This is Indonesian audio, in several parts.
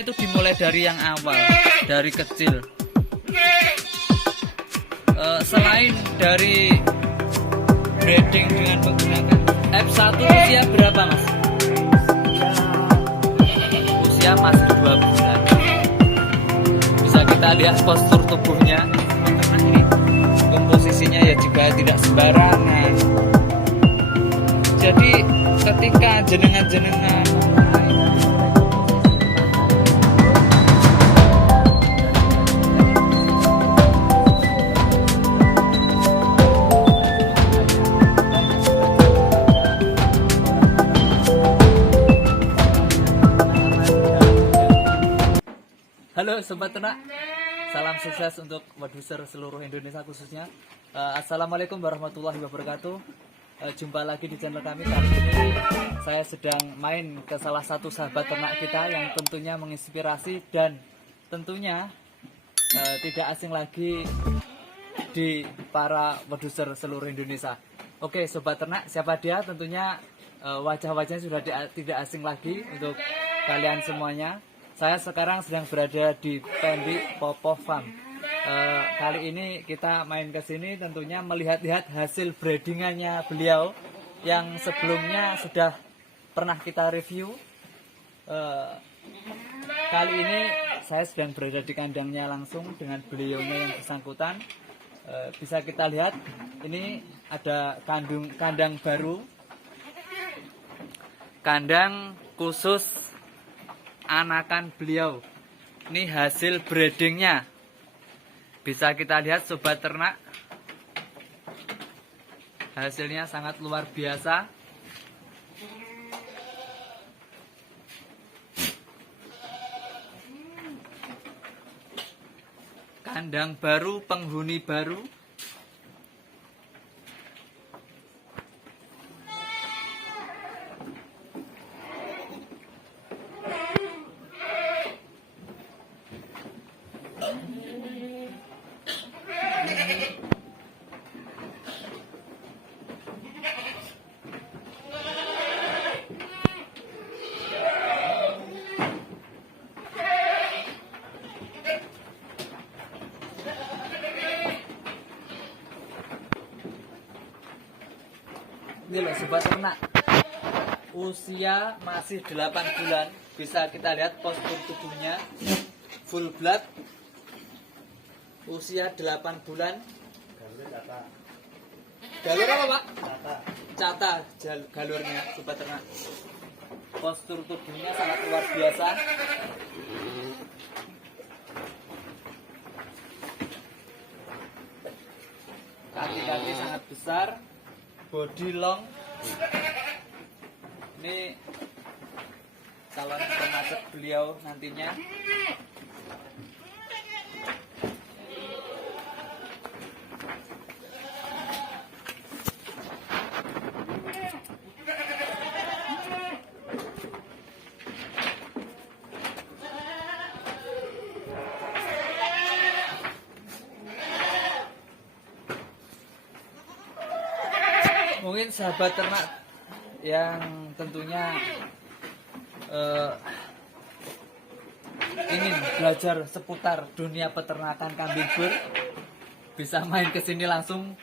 Itu dimulai dari yang awal, dari kecil. Selain dari breeding dengan menggunakan F1, usia berapa mas? Usia masih 2 bulan. Bisa kita lihat postur tubuhnya. Karena ini komposisinya ya juga tidak sembarangan. Jadi ketika jenengan-jenengan Halo Sobat Ternak, salam sukses untuk produser seluruh Indonesia khususnya. Assalamualaikum warahmatullahi wabarakatuh. Jumpa lagi di channel kami. Kali ini saya sedang main ke salah satu sahabat ternak kita yang tentunya menginspirasi dan tentunya tidak asing lagi di para produser seluruh Indonesia. Oke Sobat Ternak, siapa dia? Tentunya wajah-wajahnya sudah tidak asing lagi untuk kalian semuanya. Saya sekarang sedang berada di Pendi Popo Farm. Kali ini kita main ke sini tentunya melihat-lihat hasil breedingannya beliau yang sebelumnya sudah pernah kita review. Kali ini saya sedang berada di kandangnya langsung dengan beliaunya yang bersangkutan. Bisa kita lihat ini ada kandang baru, kandang khusus anakan beliau. Ini hasil breedingnya, bisa kita lihat Sobat Ternak, hasilnya sangat luar biasa. Kandang baru, penghuni baru. Ini loh Sobat Ternak, usia masih 8 bulan. Bisa kita lihat postur tubuhnya full blood, usia 8 bulan. Galur apa Pak? Cata galurnya Sobat Ternak. Postur tubuhnya sangat luar biasa. Kaki-kaki sangat besar, body long. Ini calon pemasok beliau nantinya. Mungkin sahabat ternak yang tentunya ingin belajar seputar dunia peternakan kambing bur, bisa main ke sini langsung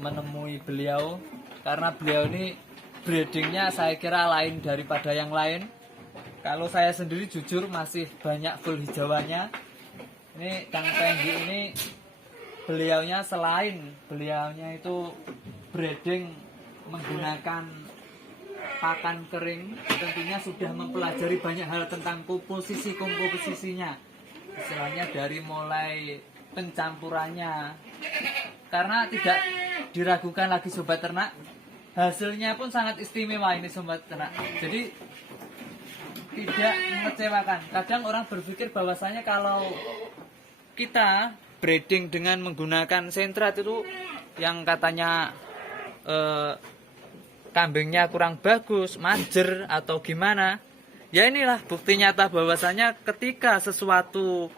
menemui beliau, karena beliau ini breedingnya saya kira lain daripada yang lain. Kalau saya sendiri jujur masih banyak full hijauannya. Ini Kang Penggi ini beliaunya itu breeding menggunakan pakan kering, tentunya sudah mempelajari banyak hal tentang komposisinya, istilahnya dari mulai pencampurannya, karena tidak diragukan lagi Sobat Ternak, hasilnya pun sangat istimewa ini Sobat Ternak. Jadi tidak mengecewakan. Kadang orang berpikir bahwasanya kalau kita breeding dengan menggunakan sentrat itu yang katanya kambingnya kurang bagus, majer atau gimana. Ya inilah bukti nyata bahwasanya ketika sesuatu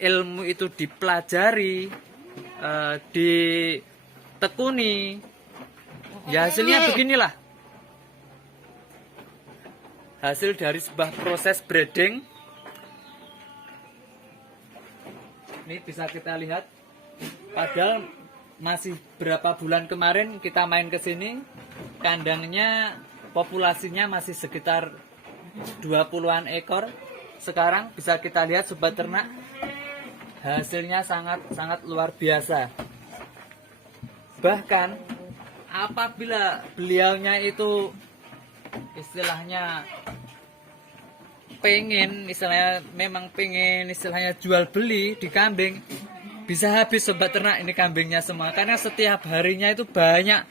ilmu itu dipelajari, ditekuni, ya hasilnya beginilah. hasil dari sebuah proses breeding. Ini bisa kita lihat, padahal masih berapa bulan kemarin kita main ke sini, kandangnya populasinya masih sekitar 20-an ekor. Sekarang bisa kita lihat sobat ternak, hasilnya sangat luar biasa. Bahkan apabila beliaunya itu istilahnya memang pengen jual beli di kambing, bisa habis sobat ternak ini kambingnya semua, karena setiap harinya itu banyak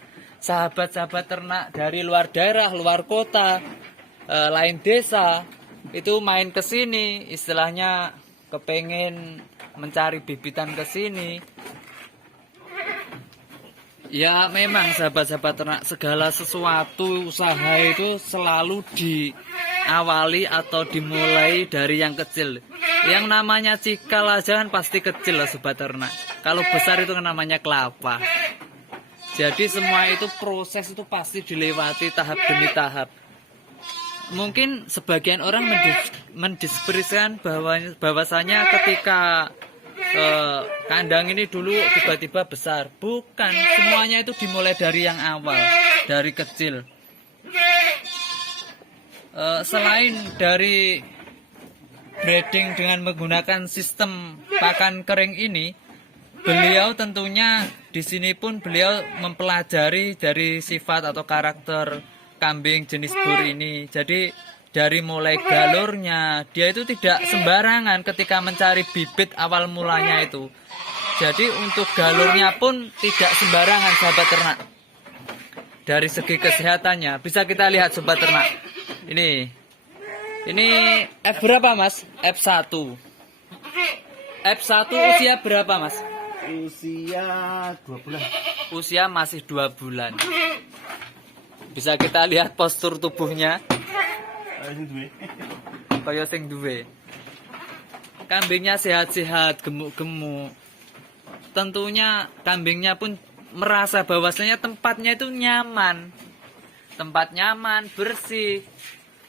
sahabat-sahabat ternak dari luar daerah, luar kota, lain desa itu main ke sini, istilahnya kepengen mencari bibitan ke sini. Ya memang sahabat-sahabat ternak, segala sesuatu usaha itu selalu diawali atau dimulai dari yang kecil. Yang namanya cikal aja kan pasti kecil lah sobat ternak. Kalau besar itu kan namanya kelapa. Jadi semua itu proses itu pasti dilewati tahap demi tahap. Mungkin sebagian orang mendiskresikan bahwasanya ketika kandang ini dulu tiba-tiba besar. Bukan, semuanya itu dimulai dari yang awal, dari kecil. Selain dari breeding dengan menggunakan sistem pakan kering ini, beliau tentunya di sini pun beliau mempelajari dari sifat atau karakter kambing jenis bur ini. Jadi dari mulai galurnya, dia itu tidak sembarangan ketika mencari bibit awal mulanya itu. Jadi untuk galurnya pun tidak sembarangan sahabat ternak. Dari segi kesehatannya bisa kita lihat sobat ternak. Ini F berapa mas? F1. F1 usia berapa mas? Usia 2 bulan. Usia masih 2 bulan. Bisa kita lihat postur tubuhnya. Kaya sing duwe. Kambingnya sehat-sehat, gemuk-gemuk. Tentunya kambingnya pun merasa bahwasanya tempatnya itu nyaman. Tempat nyaman, bersih.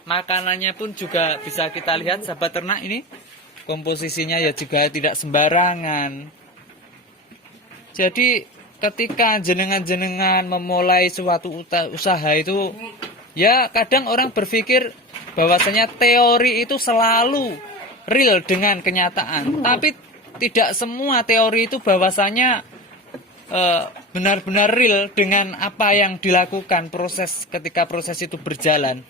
Makanannya pun juga bisa kita lihat sahabat ternak ini. Komposisinya ya juga tidak sembarangan. Jadi ketika jenengan-jenengan memulai suatu usaha itu, ya kadang orang berpikir bahwasanya teori itu selalu real dengan kenyataan, tapi tidak semua teori itu bahwasanya benar-benar real dengan apa yang dilakukan ketika proses itu berjalan.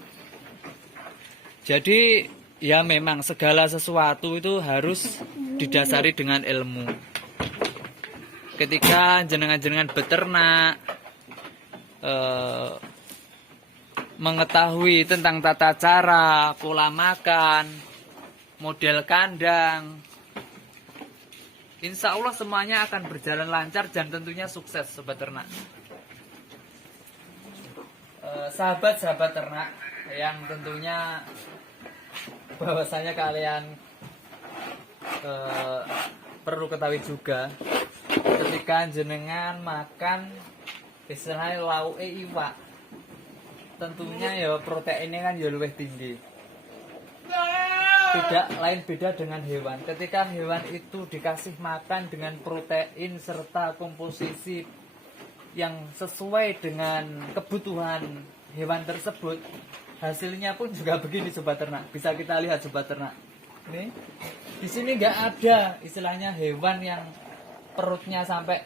Jadi ya memang segala sesuatu itu harus didasari dengan ilmu. Ketika jenengan-jenengan beternak, mengetahui tentang tata cara, pola makan, model kandang, insya Allah semuanya akan berjalan lancar dan tentunya sukses sobat ternak. Sahabat-sahabat ternak yang tentunya bahwasanya kalian perlu ketahui juga, ketika jenengan makan istilahnya lauk iwak, tentunya ya proteinnya kan ya lebih tinggi. Tidak lain beda dengan hewan. Ketika hewan itu dikasih makan dengan protein serta komposisi yang sesuai dengan kebutuhan hewan tersebut, hasilnya pun juga begini sobat ternak. Bisa kita lihat sobat ternak. Ini di sini nggak ada istilahnya hewan yang perutnya sampai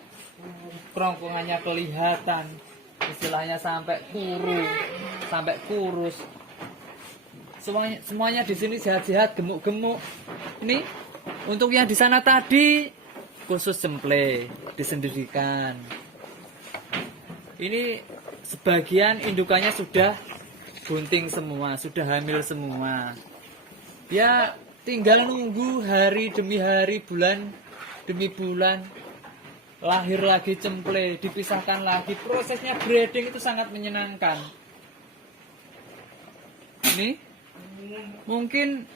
kerongkongannya kelihatan, istilahnya sampai kurus. Semuanya di sini sehat-sehat, gemuk-gemuk. Ini untuk yang di sana tadi khusus jemple disendirikan. Ini sebagian indukannya sudah bunting semua, sudah hamil semua. Ya tinggal nunggu hari demi hari, bulan demi bulan, lahir lagi cemple, dipisahkan lagi. Prosesnya breeding itu sangat menyenangkan. Ini mungkin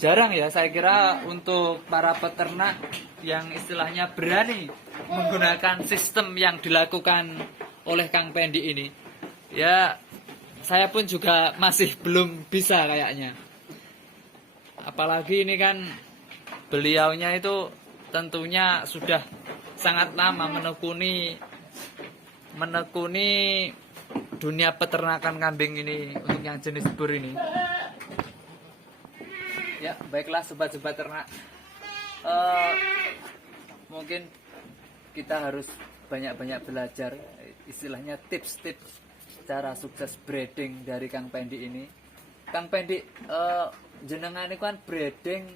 jarang ya, saya kira untuk para peternak yang istilahnya berani menggunakan sistem yang dilakukan oleh Kang Pendi ini. Ya saya pun juga masih belum bisa kayaknya. Apalagi ini kan beliaunya itu tentunya sudah sangat lama menekuni dunia peternakan kambing ini untuk yang jenis bur ini. Ya, baiklah sobat-sobat ternak. Mungkin kita harus banyak-banyak belajar istilahnya tips-tips cara sukses breeding dari Kang Pendi ini. Kang Pendi, jenengan ini kan breeding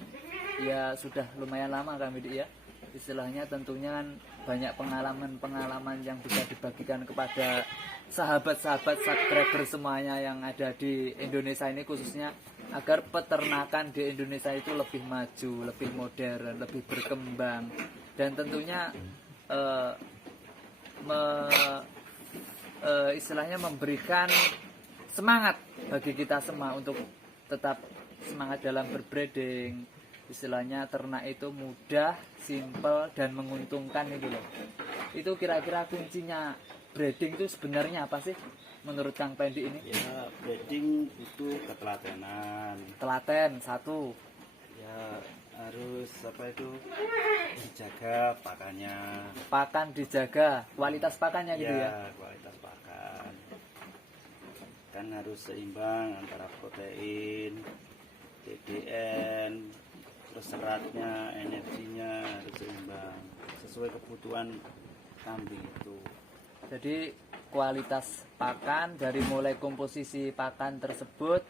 ya sudah lumayan lama Kang Pendi ya. Istilahnya tentunya kan banyak pengalaman-pengalaman yang bisa dibagikan kepada sahabat-sahabat subscriber semuanya yang ada di Indonesia ini, khususnya agar peternakan di Indonesia itu lebih maju, lebih modern, lebih berkembang, dan tentunya istilahnya memberikan semangat bagi kita semua untuk tetap semangat dalam berbreeding. Istilahnya ternak itu mudah, simple, dan menguntungkan itu loh. Itu kira-kira kuncinya breeding itu sebenarnya apa sih menurut Kang Pendi ini? Ya, breeding itu ketelatenan. Telaten satu, Ya, harus apa itu dijaga pakannya. pakan dijaga, kualitas pakannya gitu ya. Ya, kualitas pakan. Kan harus seimbang antara protein, DDN, terus seratnya, energinya harus seimbang sesuai kebutuhan kambing itu. Jadi kualitas pakan dari mulai komposisi pakan tersebut,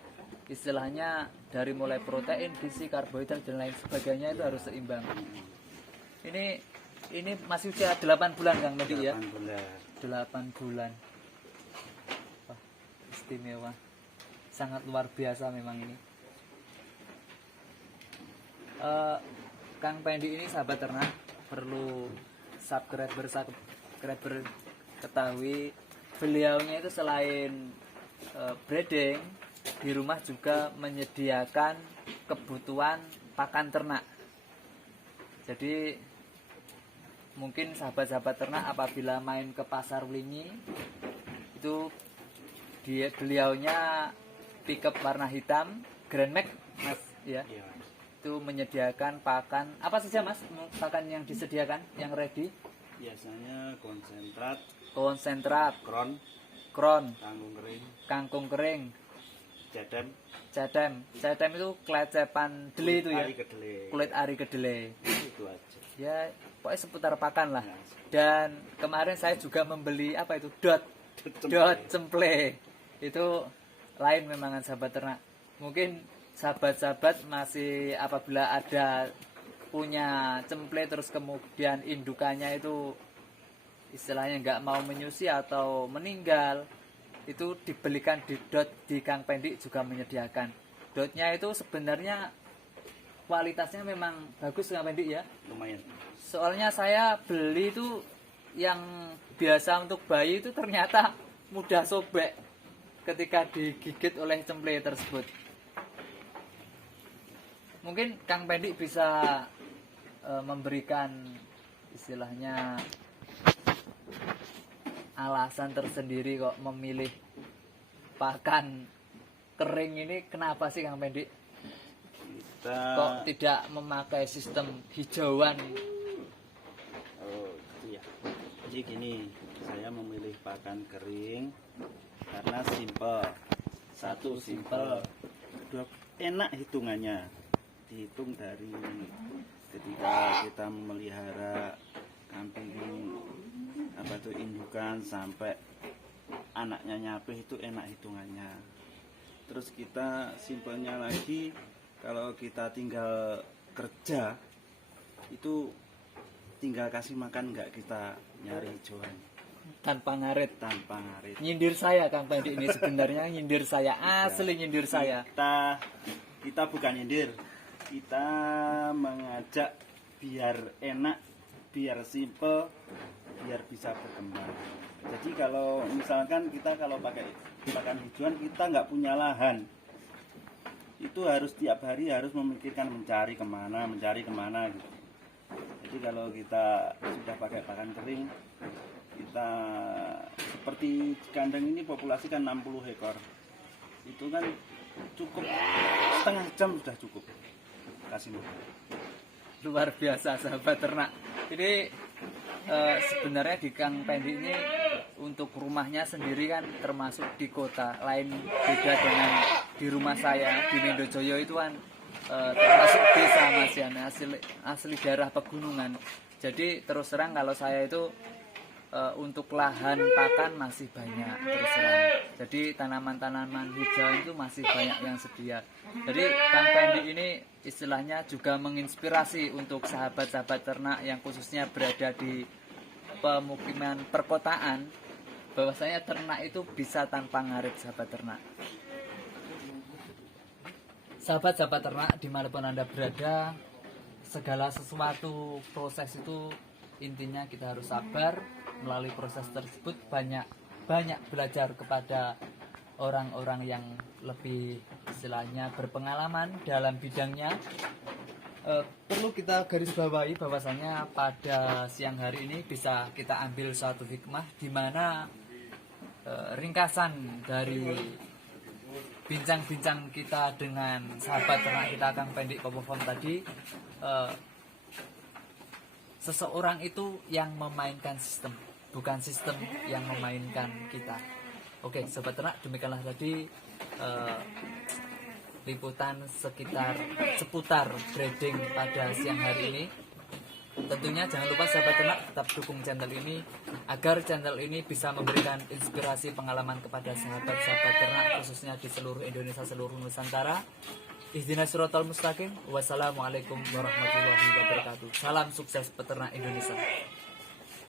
istilahnya dari mulai protein, gizi, karbohidrat dan lain sebagainya itu harus seimbang. Ini masih usia 8 bulan Kang Pendi ya. 8 bulan. 8 bulan. Wah, istimewa. Sangat luar biasa memang ini. Kang Pendi ini sahabat ternak perlu subscriber ketahui beliaunya itu selain breeding di rumah juga menyediakan kebutuhan pakan ternak. Jadi mungkin sahabat-sahabat ternak apabila main ke pasar Wlingi itu beliaunya pickup warna hitam Grand Max Mas ya. Ya, Itu menyediakan pakan apa saja Mas, pakan yang disediakan yang ready? biasanya konsentrat, Kron, kangkung kering, kangkung kering, jadem, cadem itu kelecepan deli itu ya, ari kedelai. kulit ari kedelai. Itu aja. Ya pokoknya seputar pakan lah. Ya, Dan kemarin saya juga membeli apa itu dot cemple. Itu lain memang sahabat ternak. Mungkin sahabat-sahabat masih apabila ada punya cemple terus kemudian indukannya itu istilahnya nggak mau menyusui atau meninggal, itu dibelikan di dot di Kang Pendi juga menyediakan. Dotnya itu sebenarnya kualitasnya memang bagus Kang Pendi ya. lumayan. Soalnya saya beli itu yang biasa untuk bayi itu ternyata mudah sobek ketika digigit oleh cemple tersebut. Mungkin Kang Pendi bisa memberikan istilahnya alasan tersendiri kok memilih pakan kering ini, kenapa sih Kang Pendi? Kok tidak memakai sistem hijauan? Oh, gitu ya. Jadi gini, saya memilih pakan kering karena simple. Satu simple, dua enak hitungannya. Dihitung dari ketika kita memelihara kambing apa tuh indukan sampai anaknya nyapih itu enak hitungannya. Terus kita simpelnya lagi, kalau kita tinggal kerja itu tinggal kasih makan, nggak kita nyari hijauan Tanpa ngarit. tanpa ngarit. Nyindir saya Kang Pendi ini sebenarnya nyindir saya, asli nyindir saya. Kita bukan nyindir, kita mengajak biar enak, biar simple, biar bisa berkembang. Jadi kalau misalkan kita kalau pakai pakan hijauan, kita nggak punya lahan, itu harus tiap hari harus memikirkan mencari kemana gitu. Jadi kalau kita sudah pakai pakan kering, kita seperti kandang ini populasi kan 60 ekor. itu kan cukup setengah jam sudah cukup kasih makan. Luar biasa sahabat ternak. Ini sebenarnya di Kang Pendi ini untuk rumahnya sendiri kan termasuk di kota, lain beda dengan di rumah saya di Mendojoyo itu kan termasuk desa Mas Yan, asli daerah pegunungan. Jadi terus terang kalau saya itu untuk lahan pakan masih banyak terus terang. Jadi tanaman-tanaman hijau itu masih banyak yang sedia. Jadi Kang Pendi ini istilahnya juga menginspirasi untuk sahabat-sahabat ternak yang khususnya berada di pemukiman perkotaan, bahwasanya ternak itu bisa tanpa ngarit sahabat ternak. Sahabat-sahabat ternak dimanapun Anda berada, segala sesuatu proses itu intinya kita harus sabar. Melalui proses tersebut banyak belajar kepada orang-orang yang lebih istilahnya berpengalaman dalam bidangnya. Perlu kita garis bawahi bahwasanya pada siang hari ini bisa kita ambil suatu hikmah di mana ringkasan dari bincang-bincang kita dengan sahabat ternak kita Kang Pendi Popofon tadi, seseorang itu yang memainkan sistem, bukan sistem yang memainkan kita. Oke, sobat ternak, demikianlah tadi liputan seputar breeding pada siang hari ini. Tentunya jangan lupa sahabat ternak tetap dukung channel ini agar channel ini bisa memberikan inspirasi pengalaman kepada sahabat-sahabat ternak khususnya di seluruh Indonesia, seluruh Nusantara. Ihdinas siratal mustaqim. Wassalamualaikum warahmatullahi wabarakatuh. Salam sukses peternak Indonesia.